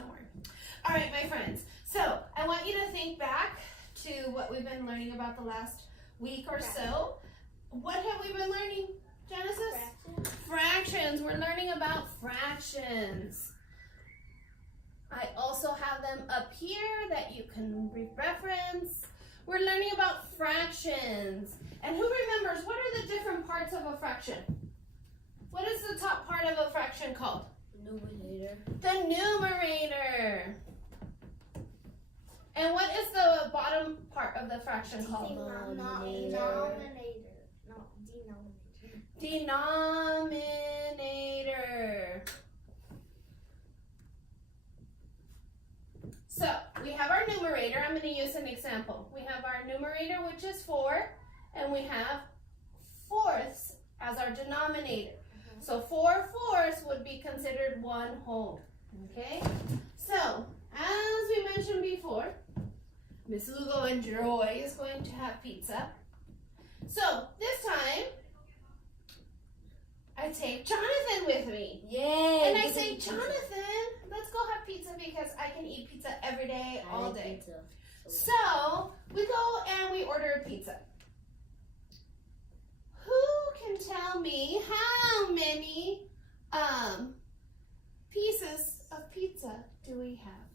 don't worry. All right, my friends. So I want you to think back to what we've been learning about the last week or so. What have we been learning, Genesis? Fractions. We're learning about fractions. I also have them up here that you can reference. We're learning about fractions. And who remembers, what are the different parts of a fraction? What is the top part of a fraction called? Numerator. The numerator. And what is the bottom part of the fraction called? Denominator. Denominator. So, we have our numerator. I'm going to use an example. We have our numerator, which is 4, and we have fourths as our denominator. So 4 fourths would be considered 1 whole. Okay? So, as we mentioned before, Miss Lugo and Joy is going to have pizza. So, this time, I take Jonathan with me. Yay! And I say, Jonathan, let's go have pizza because I can eat pizza every day, all day. So, we go and we order pizza. Who can tell me how many pieces of pizza do we have?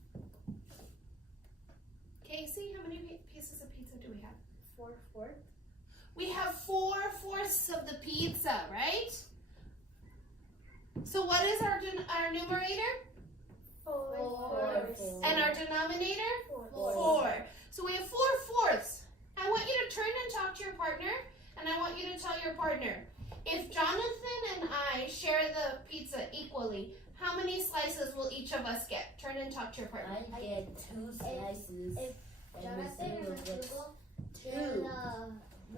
Casey, how many pieces of pizza do we have? 4 fourths. We have 4 fourths of the pizza, right? So what is our numerator? 4. And our denominator? 4. So we have 4 fourths. I want you to turn and talk to your partner, and I want you to tell your partner, if Jonathan and I share the pizza equally, how many slices will each of us get? Turn and talk to your partner. I get 2 slices. If Jonathan and gets Hugo 2.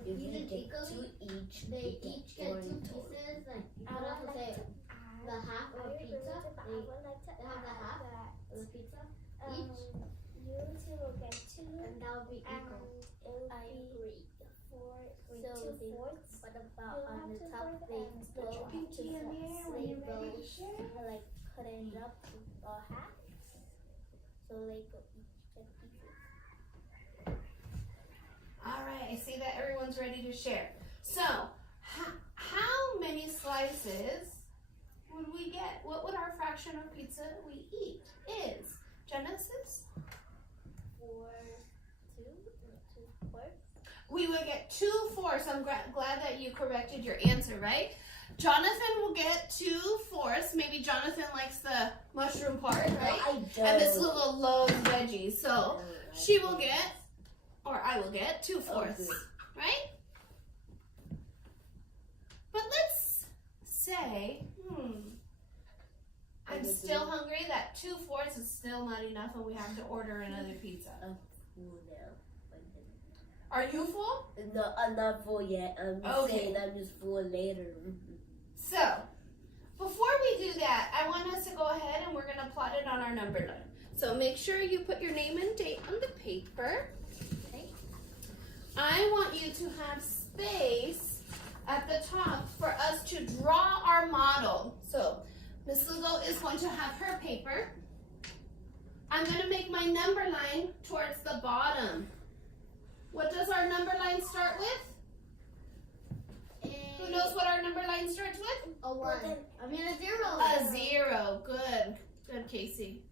If you take 2 each, they each get 2 pieces. Like, you don't have to say the half of a pizza. They have the half of the pizza each. You two will get 2. And that would be equal. I agree. 4 So 2 fourths. What about on the top? They Put your pinky in there when you're ready to share. like cut it up to half. So they go each get pieces. All right, I see that everyone's ready to share. So, how many slices would we get? What would our fraction of pizza we eat is? Genesis? 4 2 fourths. We would get 2 fourths. I'm glad that you corrected your answer, right? Jonathan will get 2 fourths. Maybe Jonathan likes the mushroom part, right? I don't. And Miss Lulu loves veggies. So she will get, or I will get 2 fourths, Okay. right? But let's say, I'm still hungry, that 2 fourths is still not enough and we have to order another pizza. I'm full now. Are you full? No, I'm not full yet. I'm just Okay. saying I'm just full later. So, before we do that, I want us to go ahead and we're going to plot it on our number line. So make sure you put your name and date on the paper. Okay. I want you to have space at the top for us to draw our model. So Miss Lugo is going to have her paper. I'm going to make my number line towards the bottom. What does our number line start with? Who knows what our number line starts with? A 1. I mean a 0. A 0. Good. Good, Casey.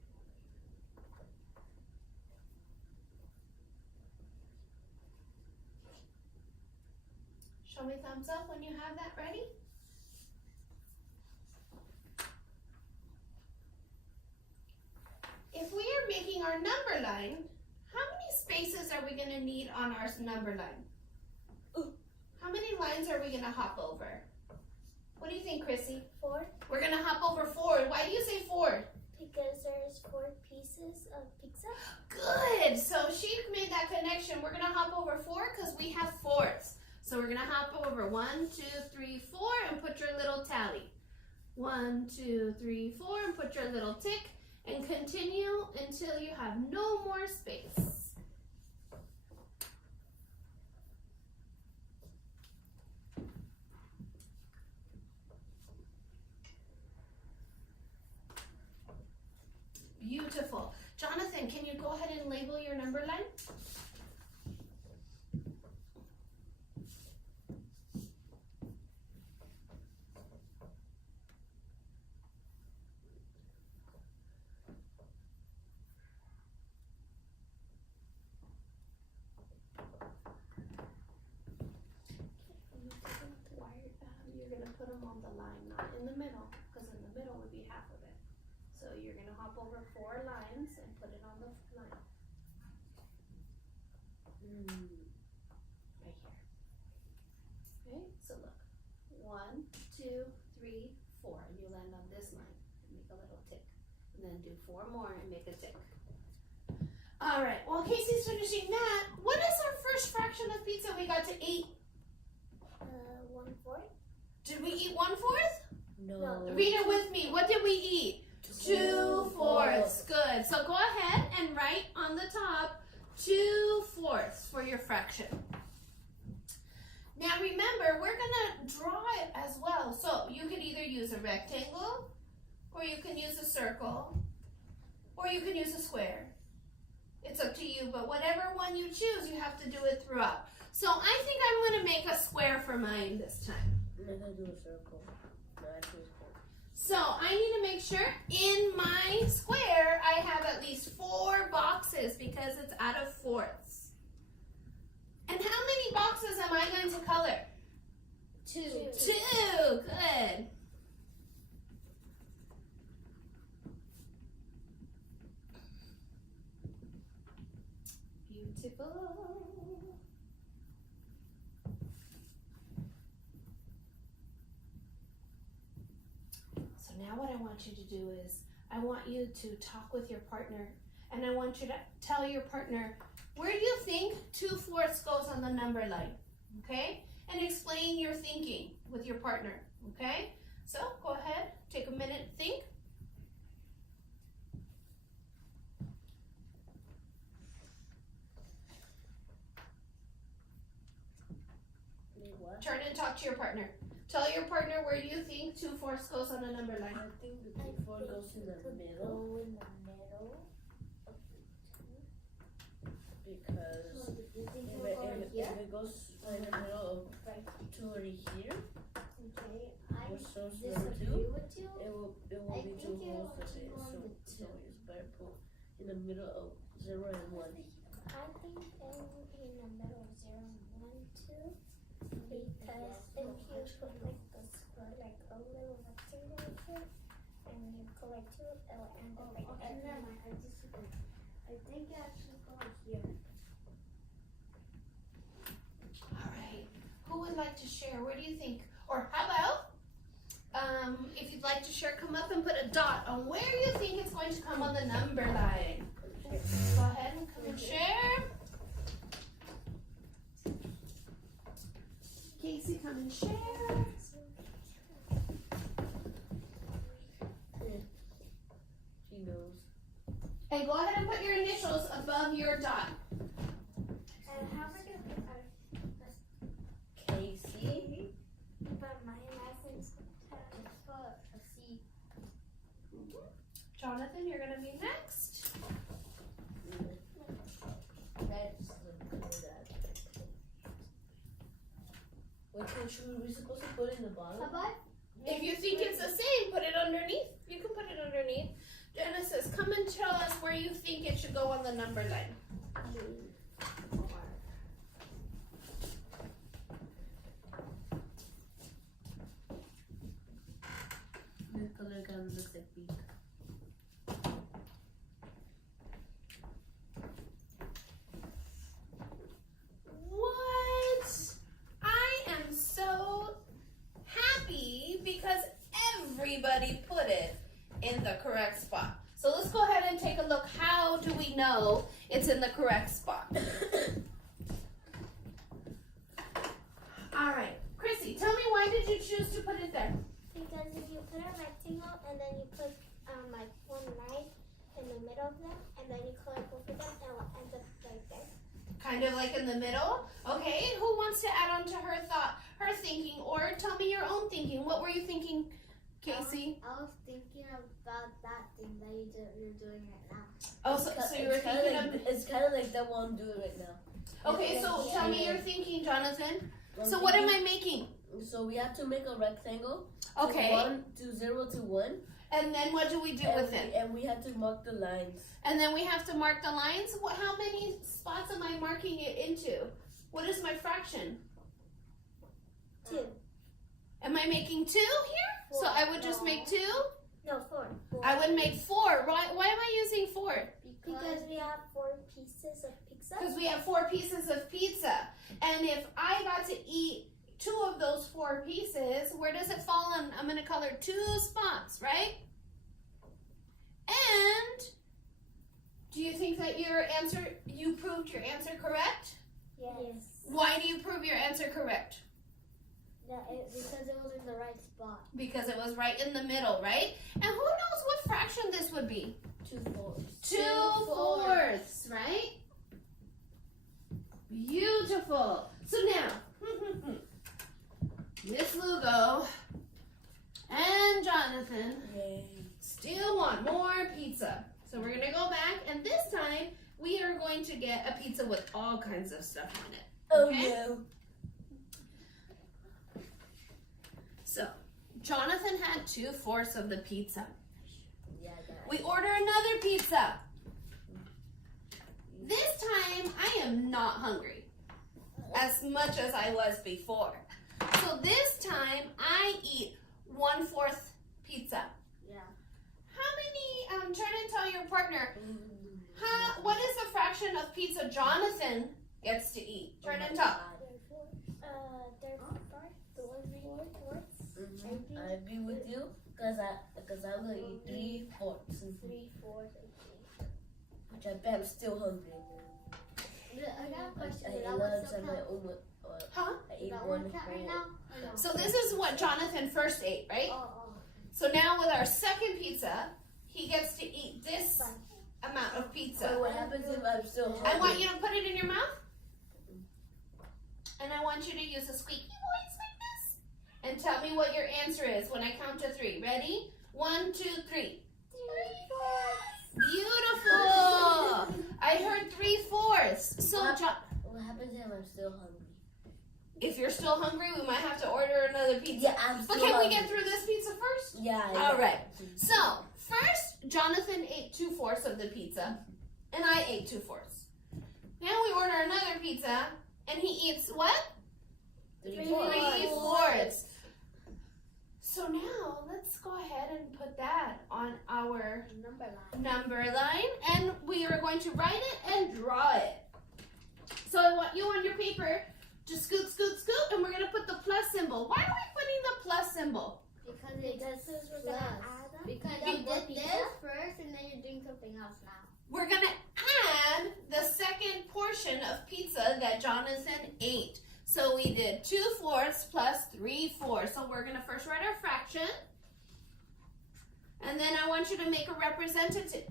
Show me thumbs up when you have that ready. If we are making our number line, how many spaces are we going to need on our number line? How many lines are we going to hop over? What do you think, Chrissy? 4. We're going to hop over 4. Why do you say 4? Because there's 4 pieces of pizza. Good. So she made that connection. We're going to hop over 4 because we have fourths. So we're going to hop over 1, 2, 3, 4 and put your little tally. 1, 2, 3, 4 and put your little tick and continue until you have no more space. Beautiful. Jonathan, can you go ahead and label your number line? You're going to put them on the line, not in the middle, because in the middle would be half of it. So you're going to hop over 4 lines and put it on the line. Right here. Okay, so look. 1, 2, 3, 4. And you land on this line and make a little tick. And then do 4 more and make a tick. All right, while Casey's finishing that, what is our first fraction of pizza we got to eat? 1/4. Did we eat 1/4? No. Read it with me. What did we eat? 2/4. Good. So go ahead and write on the top 2/4 for your fraction. Now remember, we're going to draw it as well. So you could either use a rectangle, or you can use a circle, or you can use a square. It's up to you, but whatever one you choose, you have to do it throughout. So I think I'm going to make a square for mine this time. I'm gonna do a circle. No, actually a square. So I need to make sure in my square I have at least 4 boxes because it's out of fourths. And how many boxes am I going to color? 2. 2. Good. Beautiful. So now what I want you to do is I want you to talk with your partner, and I want you to tell your partner, where do you think 2/4 goes on the number line? Okay? And explain your thinking with your partner. Okay? So go ahead, take a minute, think. What? Turn and talk to your partner. Tell your partner, where do you think 2/4 goes on a number line? I think the 2/4 goes in the middle Go in the middle of the 2. because if it goes right in the middle of 2 right here, Okay, I which shows the disagree 2, with you. it will I be think too it close will to keep it. on So the it's 2. better put in the middle of 0 and 1. I think in the middle of 0 and 1, 2. Because if you put like the square, like a little rectangle right here, and you collect 2, it will end up right Okay, there. never mind. I disagree. I think it actually goes here. All right. Who would like to share? Where do you think? Or how about, if you'd like to share, come up and put a dot on where you think it's going to come on the number line. Go ahead and come and share. Casey, come and share. She knows. And go ahead and put your initials above your dot. And how am I going to put Casey. but my last name's A C. Jonathan, you're going to be next. Let's look at that. Which one should we supposed to put in the bottom? How about If you think it's the same, put it underneath. You can put it underneath. Genesis, come and tell us where you think it should go on the number line. The color kind of looks like pink. What? I am so happy because everybody put it in the correct spot. So let's go ahead and take a look. How do we know it's in the correct spot? All right, Chrissy, tell me, why did you choose to put it there? Because if you put a rectangle and then you put like one line in the middle of them, and then you collect both of them, it will end up right there. Kind of like in the middle? Okay, who wants to add on to her thought, her thinking, or tell me your own thinking? What were you thinking, Casey? I was thinking about that thing that you're doing right now. Oh, so you were thinking of... It's kind of like that one I'm doing right now. Okay, so tell me your thinking, Jonathan. So what am I making? So we have to make a rectangle. Okay. 0 to 1. And then what do we do with it? And we have to mark the lines. And then we have to mark the lines. How many spots am I marking it into? What is my fraction? 2. Am I making 2 here? 4. So I would just make 2? No, 4. I would make 4. Why am I using 4? Because we have 4 pieces of pizza. Because we have 4 pieces of pizza. And if I got to eat 2 of those 4 pieces, where does it fall on? I'm going to color 2 spots, right? And do you think that you proved your answer correct? Yes. Why do you prove your answer correct? Because it was in the right spot. Because it was right in the middle, right? And who knows what fraction this would be? 2/4. 2/4, right? Beautiful. So now, Miss Lugo and Jonathan still want more pizza. So we're going to go back, and this time we are going to get a pizza with all kinds of stuff on it. Oh Okay? no. So, Jonathan had 2/4 of the pizza. Yeah, I got it. We order another pizza. This time, I am not hungry as much as I was before. So this time, I eat 1/4 pizza. Yeah. How many, try to tell your partner, what is the fraction of pizza Jonathan gets to eat? Turn and talk. They're 4. I agree with you because I'm gonna eat 3/4. 3/4. Which I bet I'm still hungry. I got a question. I That ate one lunch still and I count? almost. Huh? I ate That one one count right whole- now? Or no? So this is what Jonathan first ate, right? Oh. So now with our second pizza, he gets to eat this amount of So pizza. what happens if I'm still hungry? I want you to put it in your mouth. And I want you to use a squeaky voice like this. And tell me what your answer is when I count to 3. Ready? 1, 2, 3. Beautiful. I heard 3/4. So What happens if I'm still hungry? if you're still hungry, we might have to order another pizza. Yeah, I'm still But can we hungry. get through this pizza first? Yeah. All right. So, first, Jonathan ate 2/4 of the pizza, and I ate 2/4. Now we order another pizza, and he eats what? 3/4. So now, let's go ahead and put that on our number line, and we are going to write it and draw it. So I want you on your paper to scoot, scoot, scoot, and we're going to put the plus symbol. Why are we putting the plus symbol? Because it does We're gonna plus. add them. Because You you got did pizza? this first and then you're doing something else now. We're going to add the second portion of pizza that Jonathan ate. So we did 2/4 plus 3/4. So we're going to first write our fraction. And then I want you to make a representation.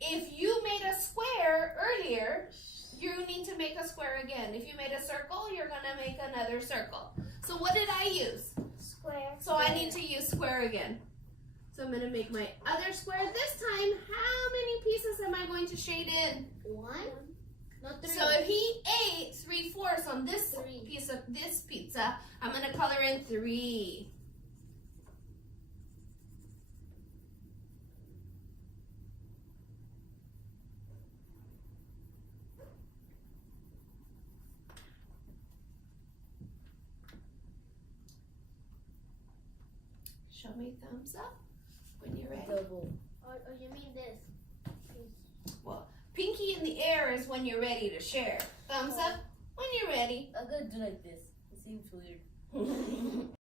If you made a square earlier, you need to make a square again. If you made a circle, you're going to make another circle. So what did I use? Square. So I need to use square again. So I'm going to make my other square. This time, how many pieces am I going to shade in? 1? No, 3. So if he ate 3/4 on this 3. piece of this pizza, I'm going to color in 3. Show me thumbs up when you're ready. Double. Or you mean this? Pinky in the air is when you're ready to share. Thumbs up when you're ready. I'm gonna do like this. It seems weird.